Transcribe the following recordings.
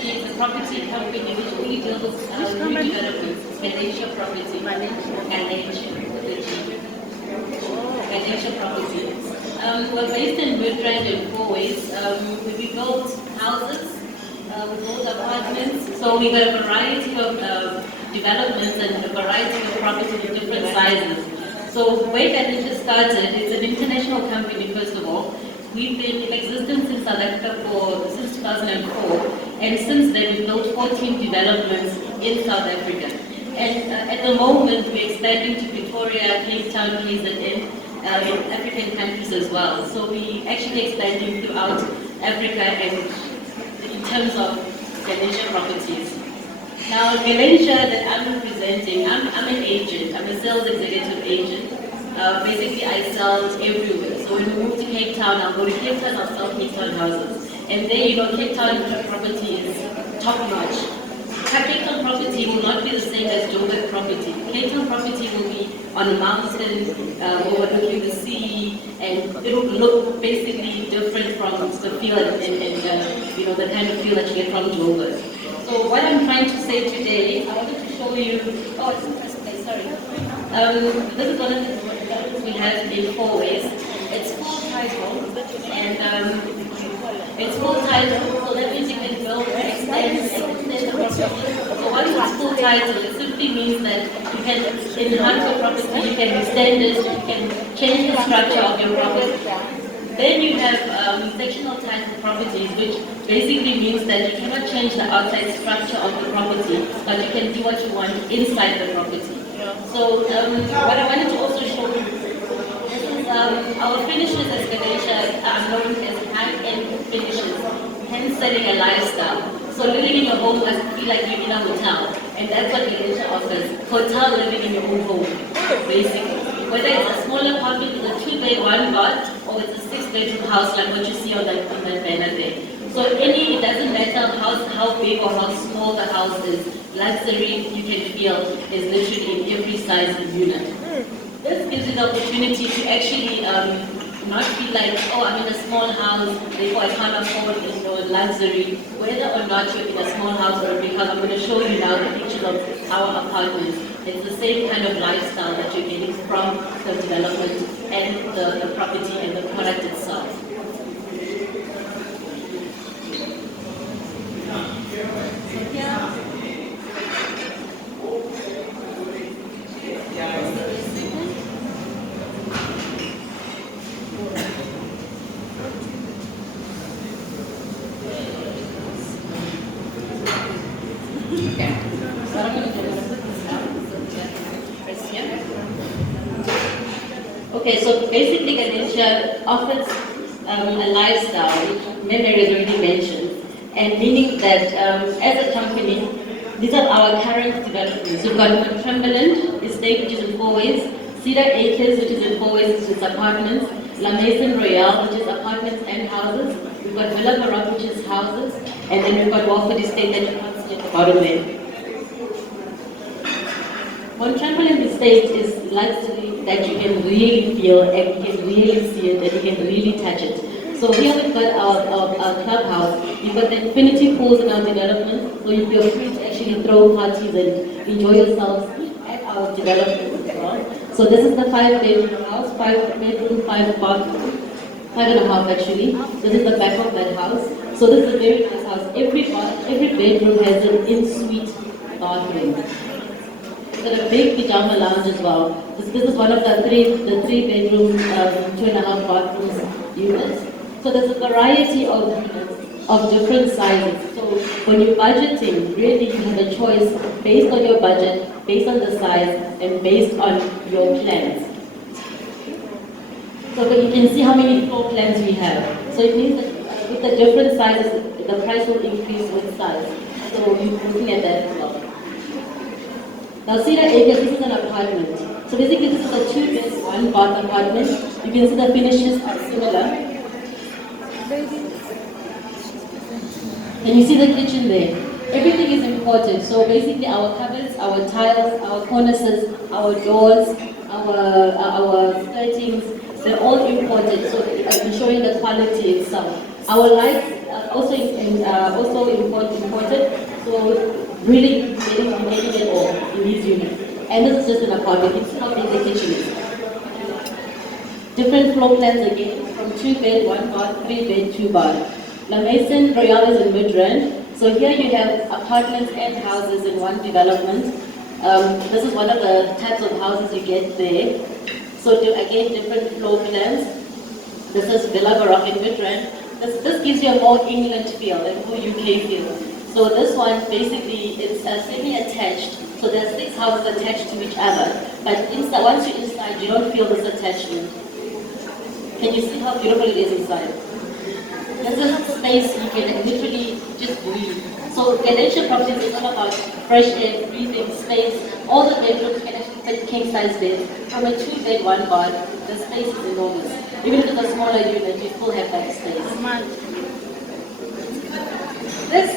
Property is a property company which only deals with new developments. Ganesha Property. Ganesha. Ganesha Property. We're based in Midrand in Fourways. We build houses, we build apartments. So we got a variety of developments and a variety of properties of different sizes. So where Ganesha started, it's an international company first of all. We've been in existence in South Africa since 2004, and since then we've built 14 developments in South Africa. And at the moment we're expanding to Pretoria, Cape Town, KZN, in African countries as well. So we actually expanding throughout Africa and in terms of Ganesha Properties. Now Ganesha that I'm representing, I'm an agent, I'm a sales executive agent. Basically I sell everywhere. So when we move to Cape Town, I'll go to Cape Town, I'll sell Cape Town houses. And there, Cape Town property is top notch. Cape Town property will not be the same as Joburg property. Cape Town property will be on a mountain, overlooking the sea, and it will look basically different from the feel and the kind of feel that you get from Joburg. So what I'm trying to say today, I wanted to show you, oh, it's interesting, sorry. This is one of the developments we have in Fourways. It's full title, and it's full title, so that means you can build, extend the property. So what is full title? It simply means that you can enhance your property, you can extend it, you can change the structure of your property. Then you have sectional title properties, which basically means that you cannot change the outside structure of the property, but you can do what you want inside the property. So what I wanted to also show you, this is our finishes as Ganesha are known as high-end finishes, hence selling a lifestyle. So living in your home must feel like you're in a hotel, and that's what Ganesha offers, hotel living in your own home, basically. Whether it's a small apartment with a 2-bed, 1 bath, or it's a 6-bedroom house like what you see on that banner there. So it doesn't matter how big or how small the house is, luxury you can feel is literally in every size unit. This gives you the opportunity to actually not feel like, oh, I'm in a small house, therefore I can't afford luxury. Whether or not you're in a small house or a big house, I'm going to show you now the pictures of our apartments. It's the same kind of lifestyle that you're getting from the development and the property and the product itself. Okay, so basically Ganesha offers a lifestyle, which Mary has already mentioned, and meaning that as a company, these are our current developments. We've got Northumberland Estate, which is in Fourways, Cedar Acres, which is in Fourways, which is apartments, La Maison Royale, which is apartments and houses. We've got Villa Baroque, which is houses, and then we've got Walford Estate that you can't see at the bottom there. Northumberland Estate is luxury that you can really feel and you can really see it and you can really touch it. So here we've got our clubhouse. You've got the infinity pools in our development, so you'll be free to actually throw parties and enjoy yourselves at our development as well. So this is the 5-bedroom house, 5-bedroom, 5 bathroom, 5.5 actually. This is the back of that house. So this is a very nice house. Every bedroom has an in-suite bathroom. We've got a big pajama lounge as well. This is one of the three bedroom, 2.5 bathrooms units. So there's a variety of units of different sizes. So when you're budgeting, really you have a choice based on your budget, based on the size, and based on your plans. So you can see how many floor plans we have. So it means that with the different sizes, the price will increase with size. So you're looking at that as well. Now Cedar Acres, this is an apartment. So basically this is a 2-bed, 1-bath apartment. You can see the finishes are similar. And you see the kitchen there. Everything is imported. So basically our cupboards, our tiles, our cornices, our doors, our skirtings, they're all imported. So I'm showing the quality itself. Our lights imported. So really getting it all in these units. And this is just an apartment. It's not in the kitchen. Different floor plans again, from 2 bed, 1 bath, 3 bed, 2 bath. La Maison Royale is in Midrand. So here you have apartments and houses in one development. This is one of the types of houses you get there. So again, different floor plans. This is Villa Baroque in Midrand. This gives you a more England feel, a more UK feel. So this one basically is semi-attached. So there's 6 houses attached to each other. But inside, once you're inside, you don't feel this attachment. Can you see how beautiful it is inside? This is space you can literally just breathe. So Ganesha properties is all about fresh air, breathing, space. All the bedrooms can actually fit king size beds. From a 2 bed, 1 bath, the space is enormous. Even if it's a smaller unit, you still have that space. This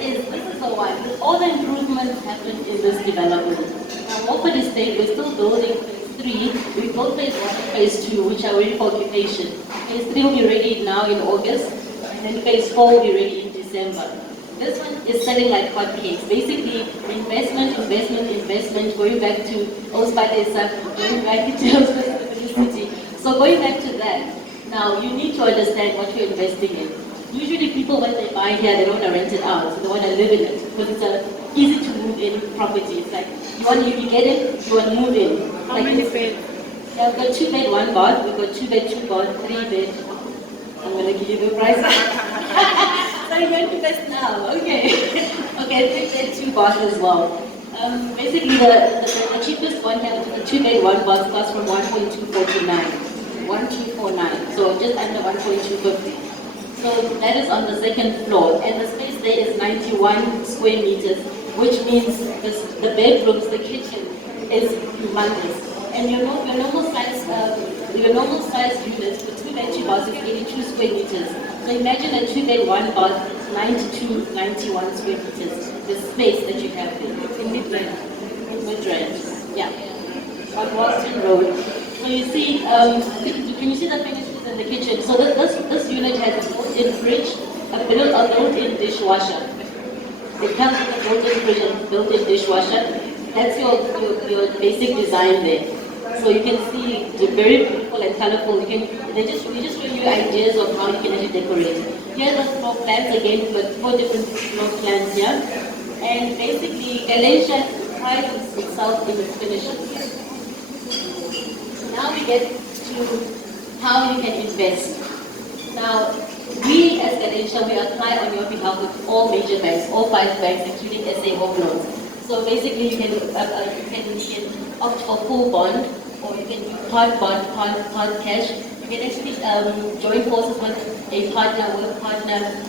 is the one. All the improvements happened in this development. Now, Watford Estate, we're still building phase 3. We built phase 1 and phase 2, which are ready for occupation. Phase 3 will be ready now in August, and then phase 4 will be ready in December. This one is selling like hotcakes. Basically, investment, going back to Ospalesa, going back to City. So going back to that, now you need to understand what you're investing in. Usually people, when they buy here, they don't want to rent it out. They want to live in it because it's an easy to move in property. It's like you get it, you want to move in. How like many beds? Yeah, we've got 2 bed, 1 bath. We've got 2 bed, 2 bath, 3 bed. I'm going to give you the price. So you're going to invest now. Okay. Okay, 3 bed, 2 bath as well. Basically, the cheapest one here, the 2 bed, 1 bath, starts from 1.249. 1249. So just under 1.250. So that is on the 2nd floor, and the space there is 91 square meters, which means the bedrooms, the kitchen is humongous. And your normal size unit for 2 bed, 2 baths is 82 square meters. So imagine a 2 bed, 1 bath, 92, 91 square meters. The space that you have there. In Midrand. Midrand, yeah. On Boston Road. So you see, can you see the finishes in the kitchen? So this unit has a built-in fridge, a built-in dishwasher. It comes with a built-in fridge and built-in dishwasher. That's your basic design there. So you can see it's very beautiful and colorful. We just show you ideas of how you can actually decorate. Here are the floor plans again. We've got 4 different floor plans here. And basically, Ganesha prides itself in its finishes. Now we get to how you can invest. Now, we as Ganesha, we apply on your behalf with all major banks, all 5 banks, including SA Home Loans. So basically, you can opt for full bond, or you can do part bond, part cash. You can actually join forces with a partner,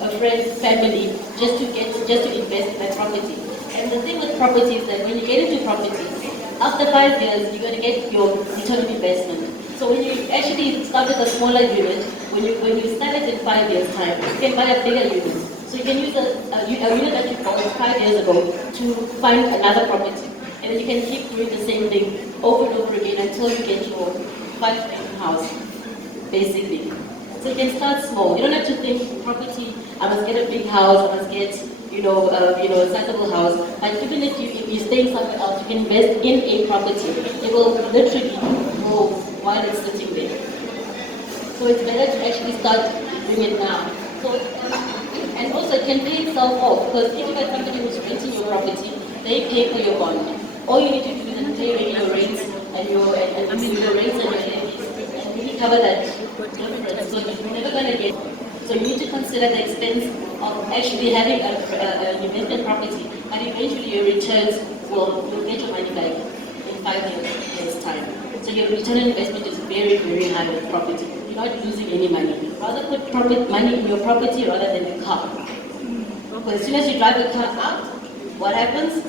a friend, family, just to invest in that property. And the thing with property is that when you get into property, after 5 years, you're going to get your return of investment. So when you actually start with a smaller unit, when you start it in 5 years' time, you can buy a bigger unit. So you can use a unit that you bought 5 years ago to find another property. And then you can keep doing the same thing over and over again until you get your 5-bedroom house, basically. So you can start small. You don't have to think property, I must get a big house, I must get a sizable house. But even if you're staying somewhere else, you can invest in a property. It will literally grow while it's sitting there. So it's better to actually start doing it now. So, and also it can pay itself off, because if you have somebody who's renting your property, they pay for your bond. All you need to do is pay your rates and your rates and your levies, and really cover that difference. So you're never going to get. So you need to consider the expense of actually having an investment property, and eventually your returns you'll get your money back in 5 years time. So your return on investment is very, very high with property. You're not losing any money. Rather put money in your property rather than the car. Because as soon as you drive the car out, what happens?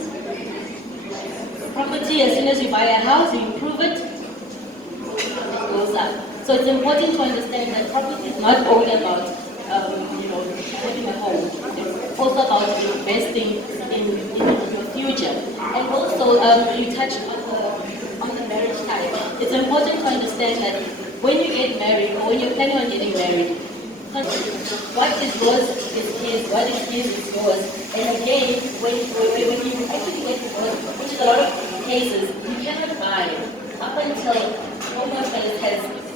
Property, as soon as you buy a house, you improve it, it goes up. So it's important to understand that property is not only about having a home. It's also about investing in your future. And also, you touched on the marriage type. It's important to understand that when you get married, or when you're planning on getting married, What is yours is his, what is his is yours. And again, when you actually get divorced, which is a lot of cases, you cannot buy up until home affairs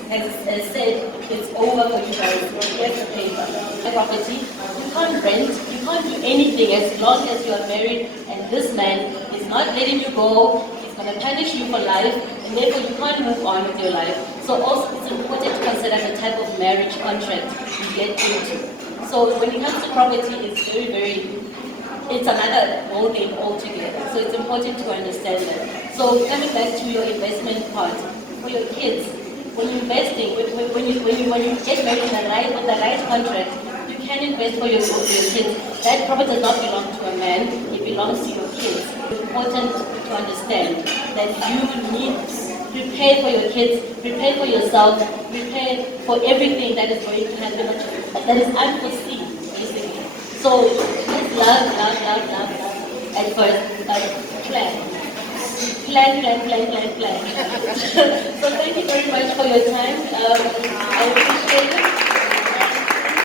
has said it's over for you guys. Here's the paper. The property. You can't rent, you can't do anything as long as you are married and this man is not letting you go, he's gonna punish you for life, and therefore you can't move on with your life. So also it's important to consider the type of marriage contract you get into. So when it comes to property, it's it's another whole thing altogether. So it's important to understand that. So coming back to your investment part, for your kids, when you're investing, when you get married with the right contract, you can invest for your kids. That property does not belong to a man, it belongs to your kids. It's important to understand that you need to prepare for your kids, prepare for yourself, prepare for everything that is going to happen, that is unforeseen, basically. So just love at first, but plan. Plan. So thank you very much for your time. I appreciate it.